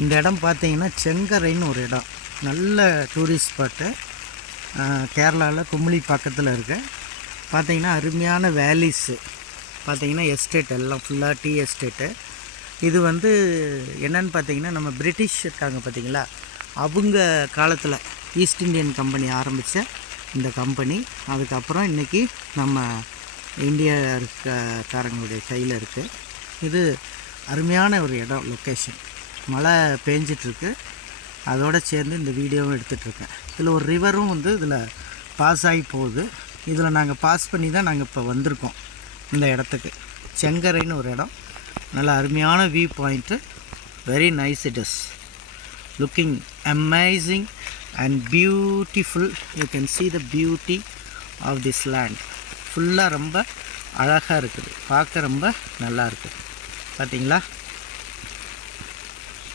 இந்த இடம் பார்த்தீங்கன்னா செங்கரைன்னு ஒரு இடம், நல்ல டூரிஸ்ட் ஸ்பாட்டு. கேரளாவில் குமுளி பக்கத்தில் இருக்கு. பார்த்தீங்கன்னா அருமையான வேலிஸு, பார்த்தீங்கன்னா எஸ்டேட் எல்லாம் ஃபுல்லாக டீ எஸ்டேட்டு. இது வந்து என்னென்னு பார்த்தீங்கன்னா, நம்ம பிரிட்டிஷ் இருக்காங்க பார்த்தீங்களா, அவங்க காலத்தில் ஈஸ்ட் இண்டியன் கம்பெனி ஆரம்பித்த இந்த கம்பெனி. அதுக்கப்புறம் இன்றைக்கி நம்ம இந்தியா காரங்களுடைய கையில் இருக்குது. இது அருமையான ஒரு இடம், லொக்கேஷன். மழை பேஞ்சிட்ருக்கு, அதோடு சேர்ந்து இந்த வீடியோவும் எடுத்துகிட்ருக்கேன். இதில் ஒரு ரிவரும் வந்து இதில் பாஸ் ஆகி போகுது. இதில் நாங்கள் பாஸ் பண்ணி தான் நாங்கள் இப்போ வந்திருக்கோம் இந்த இடத்துக்கு. செங்கரைன்னு ஒரு இடம், நல்ல அருமையான view point. Very nice it is, looking amazing and beautiful. You can see the beauty of this land. ஃபுல்லாக ரொம்ப அழகாக இருக்குது, பார்க்க ரொம்ப நல்லா இருக்குது. பார்த்தீங்களா?